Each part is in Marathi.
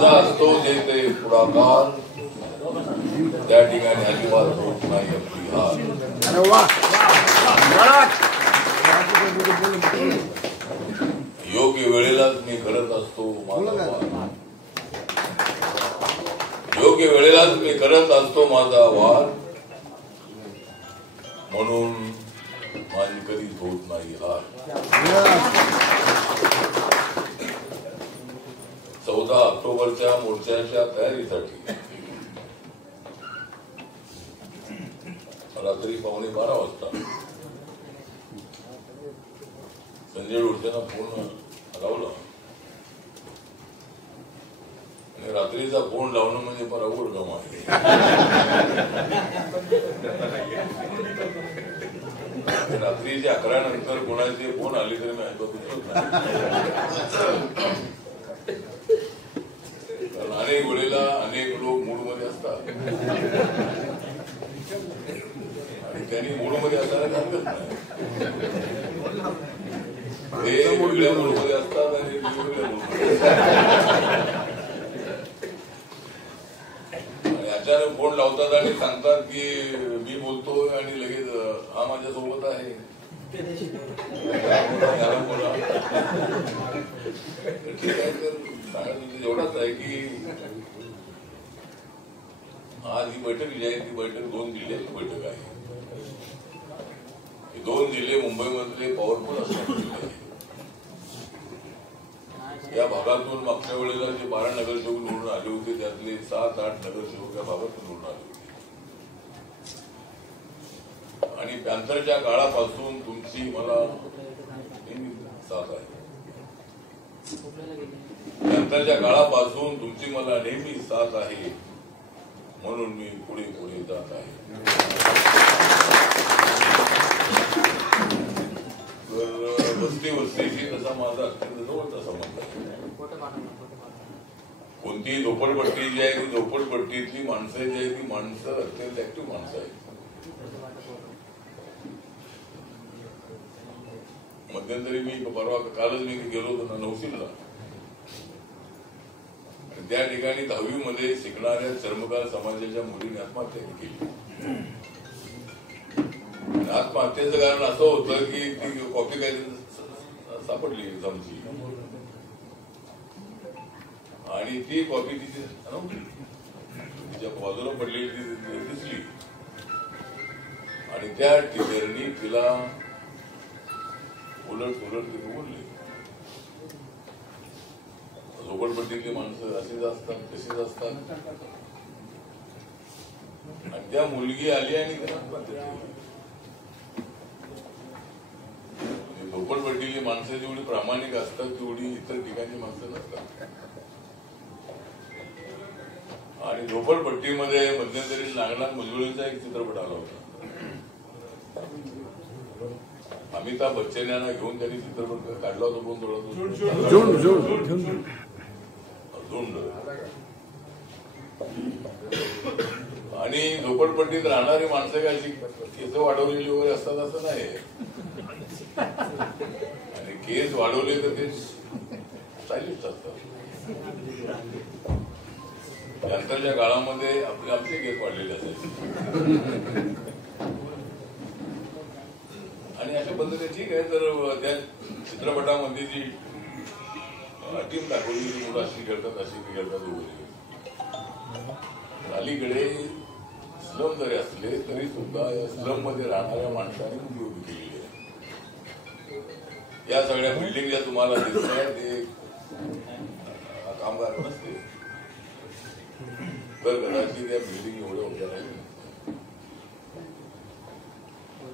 माझा असतो जे ते पुढाकार त्या ठिकाणी अजिबात होत नाही आपली हार. योग्य वेळेलाच मी करत असतो माझा वार. योग्य वेळेलाच मी करत असतो माझा वार. म्हणून माझी कधीच होत नाही हार. 14 ऑक्टोबरच्या मोर्चाच्या तयारीसाठी रात्री 11:15 वाजता संजय उर्जेनं फोन लावला आणि रात्रीचा फोन लावणं म्हणजे फार अवघड काम आहे. रात्रीचे 11 नंतर कोणाचे फोन आले तरी मी ऐकत उचलत नाही. कारण अनेक वेळेला अनेक लोक मूडमध्ये असतात आणि त्यांनी मूडमध्ये असायला हरकत नाही. ते वेगळ्या मूडमध्ये असतात आणि वेगवेगळ्या मूडमध्ये आणि अचानक फोन लावतात आणि सांगतात की मी बोलतोय आणि लगेच हा माझ्या सोबत आहे. बोला ठीक आहे. तर सांगायचं एवढाच आहे की आज ही बैठक जी आहे ती बैठक 2 जिल्ह्याची बैठक आहे. 2 जिल्हे मुंबईमधले पॉवरफुल असणारे जिल्हे. या भागातून मागच्या वेळेला जे 12 नगरसेवक निवडून आले होते त्यातले 7-8 नगरसेवक या भागातून निवडून आले होते. आणि पॅन्थरच्या काळापासून तुमची मला साथ आहे. पॅन्थरच्या काळापासून तुमची मला नेहमी साथ आहे. म्हणून मी पुढे पुढे जात आहे. तर वस्तीशी तसा माझा अत्यंत जवळचा संबंध आहे. कोणतीही झोपडपट्टी जी आहे ती झोपडपट्टीतली माणसं जी आहे ती माणसं अत्यंत ऍक्टिव्ह माणसं आहेत. मध्यंतरी मी परवा कालच मी गेलो होतो ना नौशीलला. त्या ठिकाणी 10वी मध्ये शिकणाऱ्या चर्मकार समाजाच्या मुलीने आत्महत्या केली. आत्महत्येचं कारण असं होतं की ती कॉपी काय सापडली एक्झामची आणि ती कॉपी तिची तिच्या बाजूला पडलेली ती दिसली आणि त्या टीचरनी तिला उलट तिथे बोलली. झोपडपट्टीतली माणसं अशीच असतात तशीच असतात. आणि त्या मुलगी आली आणि झोपडपट्टीतली माणसं जेवढी प्रामाणिक असतात तेवढी इतर ठिकाणची माणसं नसतात. आणि झोपडपट्टीमध्ये मध्यंतरी नागनाथ मुजगुळींचा एक चित्रपट आला होता. अमिताभ बच्चन यांना घेऊन त्यांनी चित्रपट काढला होता. कोण थोडा झुंड. आणि झोपडपट्टीत राहणारी माणसं काय अशी केस वाढवलेली वगैरे असतात असं नाही. आणि केस वाढवले तर ते स्टायलिस्ट असतात. नंतरच्या काळामध्ये आमचे केस वाढलेले असायचे. आणि अशा पद्धतीने ठीक आहे. तर त्या चित्रपटामध्ये जी टीम दाखवली मुलं अशी खेळतात अशी खेळतात वगैरे. अलीकडे स्लम जरी असले तरी सुद्धा या स्लम मध्ये राहणाऱ्या माणसांनी मुली उभी केलेली आहे. या सगळ्या बिल्डिंग ज्या तुम्हाला दिसत आहेत ते कामगार नसते तर कदाचित या बिल्डिंग एवढ्या उभ्या राहिल्या.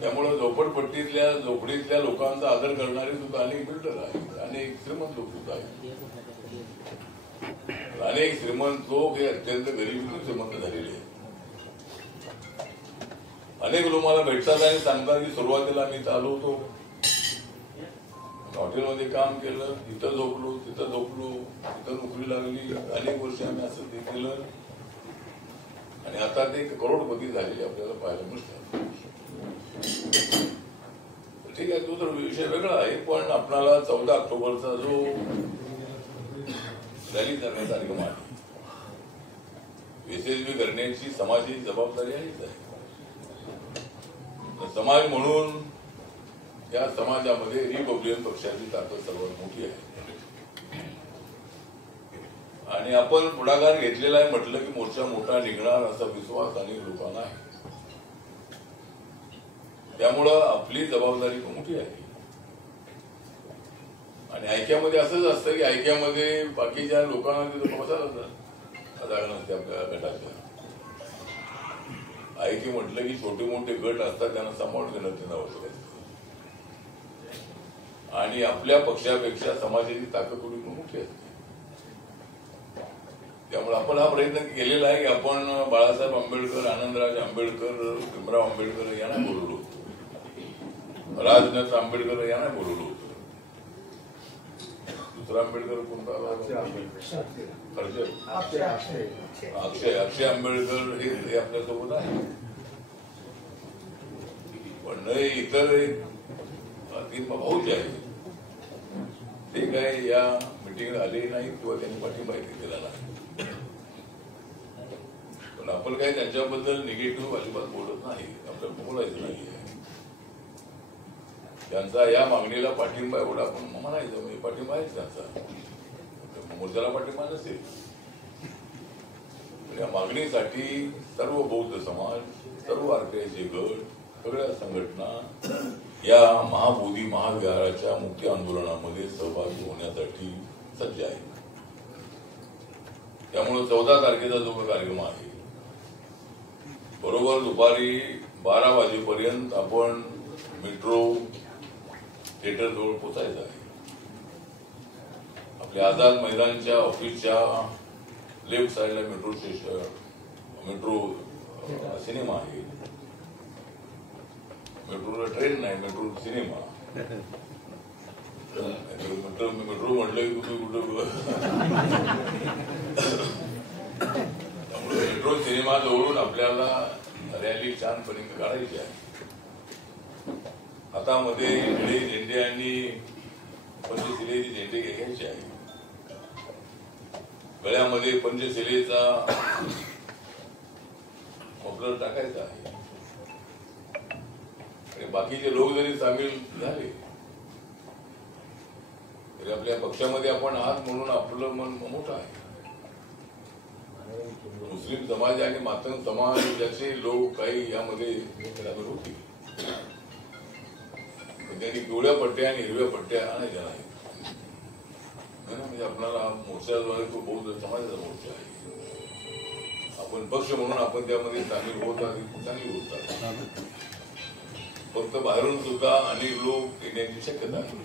त्यामुळे झोपडीतल्या लोकांचा आदर करणारे सुद्धा अनेक बिल्डर आहेत. अनेक श्रीमंत लोक सुद्धा आहेत. अनेक श्रीमंत लोक हे अत्यंत गरिबीतून श्रीमंत झालेले आहेत. अनेक लोक मला भेटतात आणि सांगतात की सुरुवातीला मी चालू होतो हॉटेलमध्ये काम केलं, इथं झोपलो तिथं झोपलो, इथं नोकरी लागली, अनेक वर्ष आम्ही असं ते केलं आणि आता ते करोडपती झालेले आपल्याला पाहायला मिळतात. ठीक आहे. तो तर विषय वेगळा आहे. पण आपल्याला 14 ऑक्टोबरचा जो रॅली करण्याचा कार्यक्रम आहे. यशस्वी करण्याची समाजाची जबाबदारी आहेच आहे. समाज म्हणून या समाजामध्ये रिपब्लिकन पक्षाची ताकद सर्वात मोठी आहे आणि आपण पुढाकार घेतलेला आहे. म्हटलं की मोर्चा मोठा निघणार असा विश्वास अनेक लोकांना आहे. त्यामुळं आपली जबाबदारी मोठी आहे. आणि ऐक्यामध्ये असंच असतं की ऐक्यामध्ये बाकीच्या लोकांना तिथं बसायला जागा नसते. आपल्या गटाच्या ऐक्य म्हटलं की छोटे मोठे गट असतात, त्यांना सांभाळून घेणं त्यांना आवश्यक असतं. आणि आपल्या पक्षापेक्षा समाजाची ताकद थोडी मोठी असते. त्यामुळे आपण हा प्रयत्न केलेला आहे की आपण बाळासाहेब आंबेडकर, आनंदराज आंबेडकर, भीमराव आंबेडकर यांना बोलवलो होतो, राजनाथ आंबेडकर यांना बोलवलो होतो. दुसरा आंबेडकर कोणता? अक्षय आंबेडकर हे आपल्यासोबत आहे. पण इतर तीन भाऊचे आहेत ते काय या मिटिंगला आले नाही किंवा त्यांनी पाठिंबा दिलेला नाही. पण आपण काही त्यांच्याबद्दल निगेटिव्ह अजिबात बोलत नाही, आपल्याला बोलायचं नाही. त्यांचा या मागणीला पाठिंबा एवढा आपण म्हणायचं म्हणजे पाठिंबा आहेच त्यांचा, मोर्चाला पाठिंबा नसेल. या मागणीसाठी सर्व बौद्ध समाज, सर्व आरपीआयचे गट, सगळ्या संघटना या महाबोधी महाविहाराच्या मुक्ती आंदोलनामध्ये सहभागी होण्यासाठी सज्ज आहेत. त्यामुळे 14 तारखेचा जो कार्यक्रम आहे बरोबर दुपारी 12 वाजेपर्यंत आपण मेट्रो थिएटर जवळ पोचायचं आहे. आपल्या आझाद मैदानच्या ऑफिसच्या लेफ्ट साईडला मेट्रो स्टेशन, मेट्रो सिनेमा आहे. मेट्रोला ट्रेन नाही, मेट्रो सिनेमा. मेट्रो म्हटलं की तुम्ही कुठं त्यामुळे मेट्रो सिनेमा जवळून आपल्याला रॅली छानपणे काढायची आहे. हातामध्ये निळे झेंडे आणि पंचशिलेचे झेंडे घ्यायचे आहे. गळ्यामध्ये पंचशिलेचा मफलर टाकायचा आहे. आणि बाकीचे लोक जरी सामील झाले तरी आपल्या पक्षामध्ये आपण आहात म्हणून आपलं मन मोठं आहे. मुस्लिम समाज आणि मातंग समाजाचे लोक काही यामध्ये सामील होतील. त्यांनी पिवळ्या पट्ट्या आणि हिरव्या पट्ट्या आणायच्या नाही. म्हणजे आपल्याला मोर्चाद्वारे तो बौद्ध समाजाचा मोर्चा आहे. आपण पक्ष म्हणून आपण त्यामध्ये सामील होत आणि चांगली होतात. फक्त बाहेरून सुद्धा अनेक लोक येण्याची शक्यता आहे.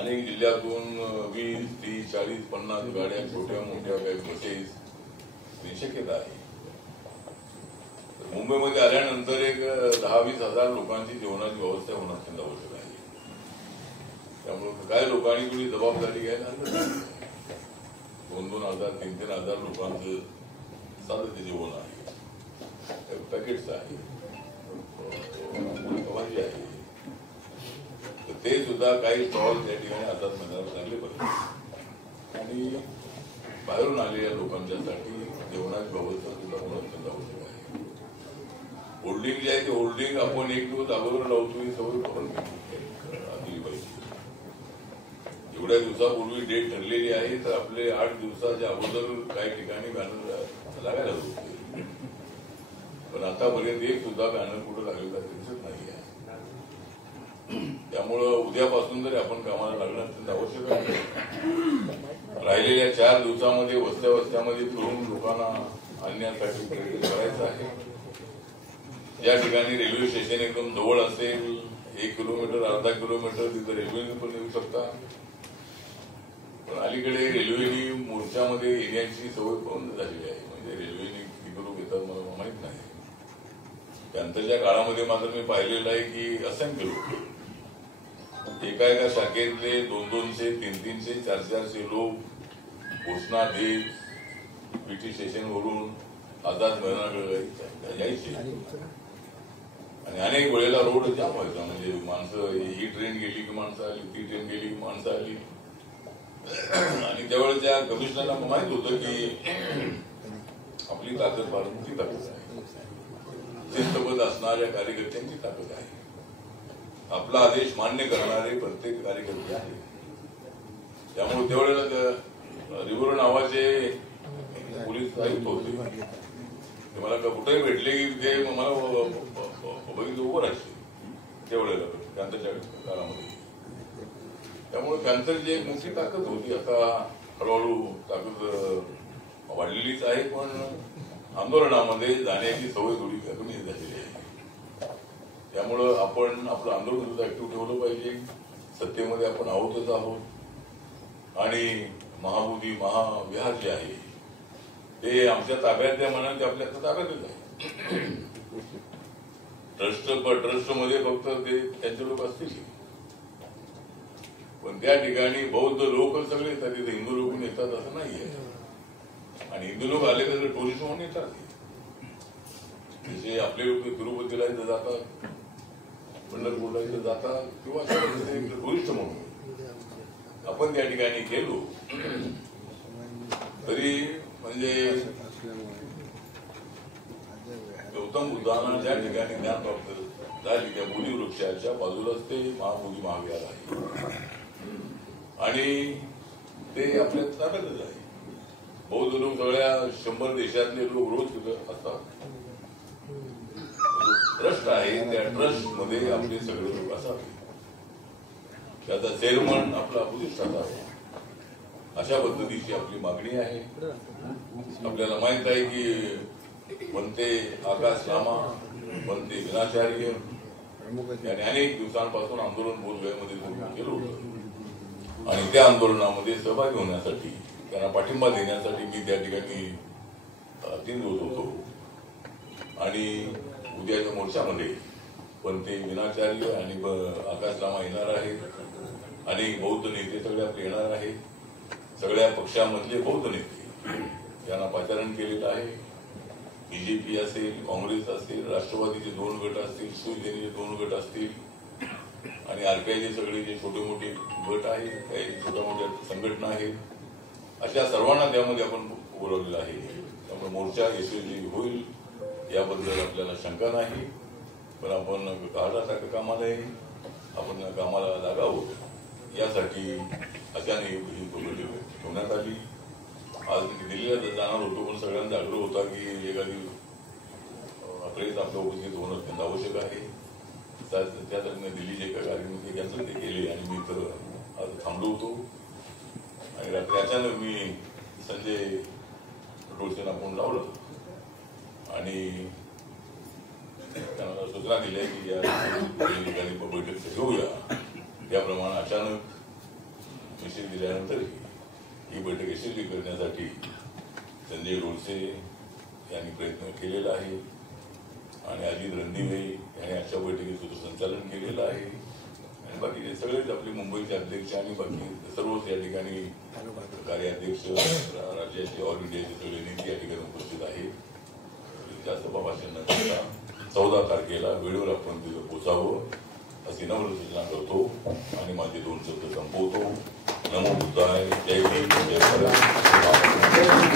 अनेक जिल्ह्यातून 20, 30, 40, 50 गाड्या, छोट्या मोठ्या काही बसेस शक्यता आहे. मुंबईमध्ये आल्यानंतर एक 10-20 हजार लोकांची जेवणाची व्यवस्था होणं अत्यंत आवश्यक आहे. त्यामुळे काही लोकांनी तुम्ही जबाबदारी घ्यायला 2-2 हजार, 3-3 हजार लोकांचं साधं ते जेवण आहे, पॅकेट्स आहे, भाजी आहे. तर ते सुद्धा काही स्टॉल त्या ठिकाणी आझाद मैदानावर लागले पाहिजे. आणि बाहेरून आलेल्या लोकांच्यासाठी जेवणाची व्यवस्था सुद्धा होणं अत्यंत आवश्यक आहे. होल्डिंग जे आहे ते होल्डिंग आपण एक दिवस अगोदर लावतो ही सवय करून दिली पाहिजे. एवढ्या दिवसापूर्वी डेट ठरलेली आहे तर आपले 8 दिवसाच्या अगोदर काही ठिकाणी बॅनर लागायला होते. पण आतापर्यंत एक सुद्धा बॅनर कुठं लागलेला दिसत नाही आहे. त्यामुळं उद्यापासून तरी आपण कामाला लागणं अत्यंत आवश्यक आहे. राहिलेल्या 4 दिवसामध्ये वस्त्या वस्त्यामध्ये फिरून लोकांना आणण्यासाठी प्रयत्न करायचा आहे. ज्या ठिकाणी रेल्वे स्टेशन एकदम जवळ असेल, 1 किलोमीटर, अर्धा किलोमीटर, तिथं रेल्वेने पण येऊ शकता. पण अलीकडे रेल्वेने मोर्चामध्ये येण्याची सवय बंद झालेली आहे. म्हणजे रेल्वेने किती लोक येतात मला माहित नाही. त्यानंतरच्या काळामध्ये मात्र मी पाहिलेलं आहे की असंख्य लोक एका शाखेतले 200-200, 300-300, 400-400 लोक घोषणा देत पीटी स्टेशनवरून आझाद मैदानाकडे यायचे. आणि अनेक वेळेला रोड जाम व्हायचा. म्हणजे माणसं, ही ट्रेन गेली की माणसं आली, ती ट्रेन गेली की माणसं आली. आणि त्यावेळेच्या कमिशनरला माहित होतं की आपली ताकद फार मोठी ताकद आहे, शिस्तबद्ध असणाऱ्या कार्यकर्त्यांची ताकद आहे, आपला आदेश मान्य करणारे प्रत्येक कार्यकर्ते आहे. त्यामुळे त्यावेळेला रिव्हर नावाचे पोलीस आयुक्त होते, ते मला कुठेही भेटले की ते मला बघितलं उभं राहायचे त्यावेळेला त्यांच्या काळामध्ये. त्यामुळे त्यांची एक मोठी ताकद होती. आता हळूहळू ताकद वाढलेलीच आहे, पण आंदोलनामध्ये जाण्याची सवय थोडी कमी झालेली आहे. त्यामुळं आपण आपलं आंदोलन सुद्धा ऍक्टिव्ह ठेवलं पाहिजे. सत्तेमध्ये आपण आहोतच आहोत आणि महाविहार जे आहे ते आमच्या ताब्यात त्या मनाने ते आपल्या ताब्यातच आहे. ट्रस्टमध्ये फक्त ते त्यांचे लोक असतील, पण त्या ठिकाणी बौद्ध लोक सगळे येतात, तिथे हिंदू लोक येतात असं नाहीये. आणि हिंदू लोक आले तर टुरिस्ट म्हणून येतात. जसे आपले लोक तिरुपतीला इथं जातात, पंढरपूरला इथं जातात, किंवा टुरिस्ट म्हणून आपण त्या ठिकाणी गेलो तरी म्हणजे गौतम बुद्धांना ज्या ठिकाणी ज्ञान प्राप्त झाली त्या बोधी वृक्षाच्या बाजूलाच ते महाविहार आहे आणि ते आपल्या ताब्यातच आहे. बौद्ध लोक सगळ्या 100 देशातले लोक रोज तिथं असतात. ट्रस्ट आहे, त्या ट्रस्ट मध्ये आपले सगळे लोक असावे. त्याचा चेअरमन आपला बुद्धिस्ट असावा, अशा पद्धतीची आपली मागणी आहे. आपल्याला माहित आहे की बनते आकाश लामा, बनते विनाचार्य यांनी अनेक दिवसांपासून आंदोलन बोधगयेमध्ये केलं होतं आणि त्या आंदोलनामध्ये सहभागी होण्यासाठी, त्यांना पाठिंबा देण्यासाठी मी त्या ठिकाणी 3 दिवस होतो. आणि उद्याच्या मोर्चामध्ये बनते विनाचार्य आणि आकाश लामा येणार आहेत आणि बौद्ध नेते सगळे आपले येणार आहेत. सगळ्या पक्षामधले बौद्ध नेते यांना पाचारण केलेलं आहे. बीजेपी असेल, काँग्रेस असेल, राष्ट्रवादीचे 2 गट असतील, शिवसेनेचे 2 गट असतील आणि आरपीआयचे सगळे जे छोटे मोठे गट आहेत, काही छोट्या मोठ्या संघटना आहेत, अशा सर्वांना त्यामध्ये आपण बोलवलेलं आहे. त्यामुळे मोर्चा यशस्वी होईल याबद्दल आपल्याला शंका नाही. पण आपण काढा टाका कामा नये, आपण कामाला लागावं यासाठी अचानक ही बैठक ठेवण्यात आली. आज मी दिल्लीला जाणार होतो, पण सगळ्यांचा आग्रह होता की एखादी प्रेस आपल्या उपस्थित होणं अत्यंत आवश्यक आहे. त्यासाठी मी दिल्लीचे काही कार्यक्रम कॅन्सल ते केले आणि मी तर आज थांबलो होतो. आणि रात्री अचानक मी संजय रोडसेंना फोन लावलं आणि त्यांना सूचना दिल्या की या ठिकाणी बैठक घेऊया. त्याप्रमाणे अचानक निश्चित दिल्यानंतर ही बैठक यशस्वी करण्यासाठी संजय रोडसे यांनी प्रयत्न केलेला आहे आणि अजित रणदिवे यांनी अशा बैठकीत सूत्रसंचालन केलेलं आहे. आणि बाकी सगळेच आपले मुंबईचे अध्यक्ष आणि बाकी सर्वच या ठिकाणी कार्याध्यक्ष, राज्याचे ऑल इंडियाचे सगळे नेते या ठिकाणी उपस्थित आहेत. जास्त भाषण न करता 14 तारखेला वेळेवर आपण तिथं पोचावं अशी नम्र सूचना करतो आणि माझे 2 शब्द संपवतो. नमो बुद्धाय. जय भीम, जय भारत.